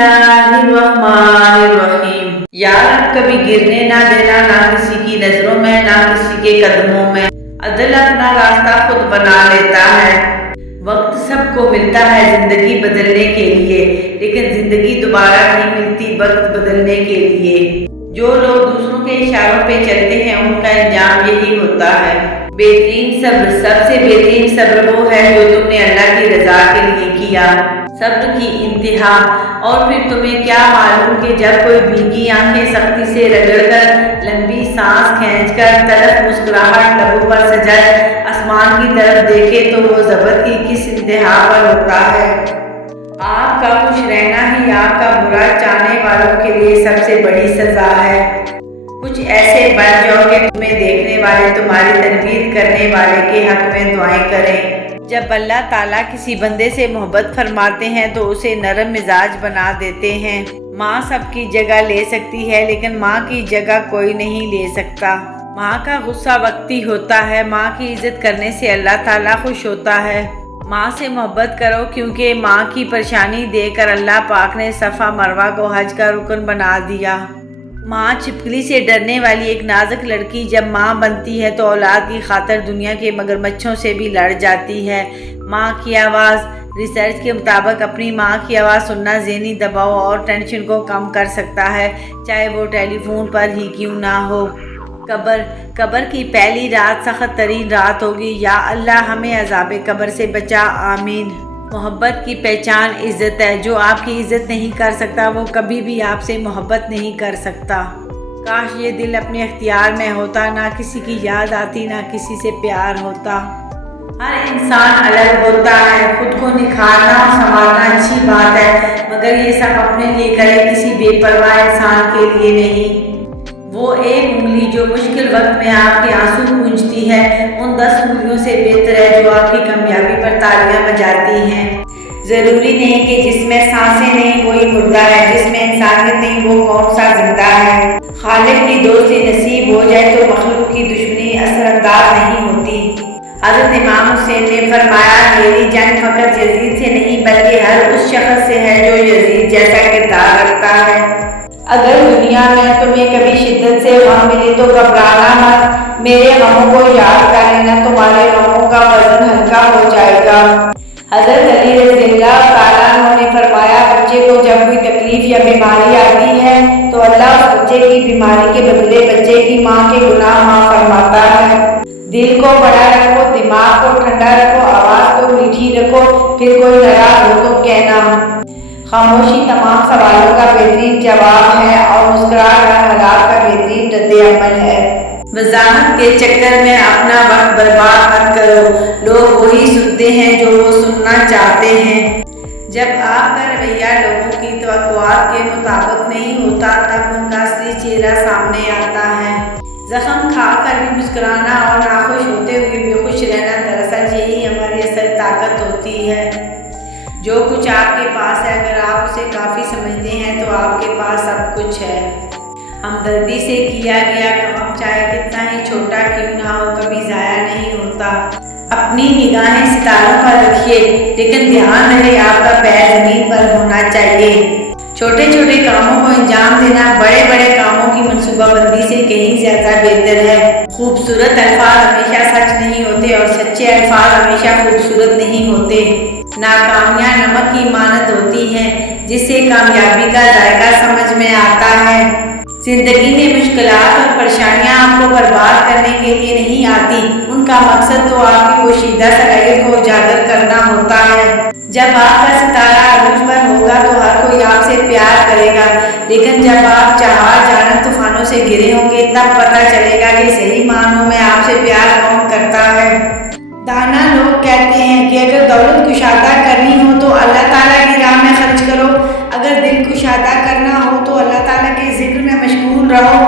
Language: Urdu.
اللہ الرحمن الرحیم۔ یا رب کبھی گرنے نہ دینا، نہ کسی کی نظروں میں نہ کسی کے قدموں میں۔ عدل اپنا راستہ خود بنا لیتا ہے۔ وقت سب کو ملتا ہے زندگی بدلنے کے لیے، لیکن زندگی دوبارہ نہیں ملتی وقت بدلنے کے لیے۔ جو لوگ دوسروں کے اشاروں پہ چلتے ہیں ان کا انجام یہی ہوتا ہے۔ بہترین صبر، سب سے بہترین صبر وہ ہے جو تم نے اللہ کی رضا کے لیے کیا۔ صبر کی انتہا۔ اور پھر تمہیں کیا معلوم کہ جب کوئی بھیگی آنکھیں سختی سے رگڑ کر، لمبی سانس کھینچ کر، تلخ مسکراہٹ لبوں پر سجائے آسمان کی طرف دیکھے تو وہ ضبط کی کس انتہا پر ہوتا ہے۔ آپ کا خوش رہنا ہی آپ کا برا چاہنے والوں کے لیے سب سے بڑی سزا ہے۔ کچھ ایسے بن جاؤ کہ تمہیں دیکھنے والے تمہاری تنقید کرنے والے کے حق میں دعائیں کریں۔ جب اللہ تعالیٰ کسی بندے سے محبت فرماتے ہیں تو اسے نرم مزاج بنا دیتے ہیں۔ ماں سب کی جگہ لے سکتی ہے لیکن ماں کی جگہ کوئی نہیں لے سکتا۔ ماں کا غصہ وقتی ہوتا ہے، ماں کی عزت کرنے سے اللہ تعالیٰ خوش ہوتا ہے۔ ماں سے محبت کرو کیونکہ ماں کی پریشانی دیکھ کر اللہ پاک نے صفا مروہ کو حج کا رکن بنا دیا۔ ماں چھپکلی سے ڈرنے والی ایک نازک لڑکی جب ماں بنتی ہے تو اولاد کی خاطر دنیا کے مگرمچھوں سے بھی لڑ جاتی ہے۔ ماں کی آواز۔ ریسرچ کے مطابق اپنی ماں کی آواز سننا ذہنی دباؤ اور ٹینشن کو کم کر سکتا ہے، چاہے وہ ٹیلی فون پر ہی کیوں نہ ہو۔ قبر کی پہلی رات سخت ترین رات ہوگی۔ یا اللہ ہمیں عذاب قبر سے بچا، آمین۔ محبت کی پہچان عزت ہے۔ جو آپ کی عزت نہیں کر سکتا وہ کبھی بھی آپ سے محبت نہیں کر سکتا۔ کاش یہ دل اپنے اختیار میں ہوتا، نہ کسی کی یاد آتی نہ کسی سے پیار ہوتا۔ ہر انسان الگ ہوتا ہے۔ خود کو نکھارنا اور سنوارنا اچھی بات ہے، مگر یہ سب اپنے لیے کرے، کسی بے پرواہ انسان کے لیے نہیں۔ وہ ایک انگلی جو مشکل وقت میں آپ کے آنسو پونچھتی ہے ان 10 انگلیوں سے بہتر ہے جو آپ کی کامیابی پر تالیاں بجاتی ہیں۔ ضروری نہیں کہ جس میں سانسیں نہیں وہی مردہ ہے، جس میں انسانیت نہیں وہ کون سا زندہ ہے۔ خالق کی دوستی نصیب ہو جائے تو مخلوق کی دشمنی اثر انداز نہیں ہوتی۔ حضرت امام حسین نے فرمایا، میری جنگ فقط یزید سے نہیں بلکہ ہر اس شخص سے ہے جو یزید جیسا کردار رکھتا ہے۔ اگر دنیا میں تمہیں کبھی شدت سے غم ملے تو گھبرانا مت، میرے غموں کو یاد کر لینا، تمہارے غموں کا وزن ہلکا ہو جائے گا۔ حضرت علی رضی اللہ تعالیٰ عنہ نے فرمایا، بچے کو جب کوئی تکلیف یا بیماری آتی ہے تو اللہ اس بچے کی بیماری کے بدلے بچے کی ماں کے گناہ معاف فرماتا ہے۔ دل کو بڑا رکھو، دماغ کو ٹھنڈا رکھو، آواز کو میٹھی رکھو، پھر کوئی ناراض ہو تو کہنا۔ خاموشی تمام سوالوں کا بہترین جواب ہے اور مسکراہٹ ہر حالات کا بہترین رد عمل ہے۔ وضاحت کے چکر میں اپنا وقت برباد مت کرو، لوگ وہی سنتے ہیں جو وہ سننا چاہتے ہیں۔ جب آپ کا رویہ لوگوں کی توقعات کے مطابق نہیں ہوتا تب ان کا اصلی چہرہ سامنے آتا ہے۔ زخم کھا کر بھی مسکرانا اور ناخوش ہوتے ہوئے بھی خوش رہنا، دراصل یہی ہماری اصل طاقت ہوتی ہے۔ جو کچھ آپ کے پاس ہے اگر آپ اسے کافی سمجھتے ہیں تو آپ کے پاس سب کچھ ہے۔ ہمدردی سے کیا گیا کام چاہے کتنا ہی چھوٹا کیوں نہ ہو کبھی ضائع نہیں ہوتا۔ اپنی نگاہیں ستاروں پر رکھیے لیکن دھیان رہے آپ کا پیر زمین پر ہونا چاہیے۔ چھوٹے چھوٹے کاموں کو انجام دینا بڑے بڑے کاموں کی منصوبہ بندی سے کہیں زیادہ بہتر ہے۔ خوبصورت الفاظ ہمیشہ سچ نہیں ہوتے اور سچے الفاظ ہمیشہ خوبصورت نہیں ہوتے۔ ناکامیاں نمک کی مانند ہوتی ہیں جس سے کامیابی کا ذائقہ سمجھ میں آتا ہے۔ زندگی میں مشکلات اور پریشانیاں آپ کو برباد کرنے کے لیے نہیں آتی، ان کا مقصد تو آپ کی پوشیدہ صلاحیت کو اجاگر کرنا ہوتا ہے۔ جب آپ کا ستارہ عروج پر ہوگا تو ہر کوئی آپ سے پیار کرے گا، لیکن جب آپ چہار جانب طوفانوں سے گرے ہوں گے تب پتہ چلے گا کہ صحیح معنوں میں آپ سے پیار کون کرتا ہے۔ دانا لوگ کہتے ہیں کہ اگر دولت کشادہ کرنی ہو تو اللہ تعالیٰ کی راہ میں خرچ کرو، اگر دل کشادہ کرنا ہو تو اللہ تعالیٰ کے ذکر میں مشغول رہو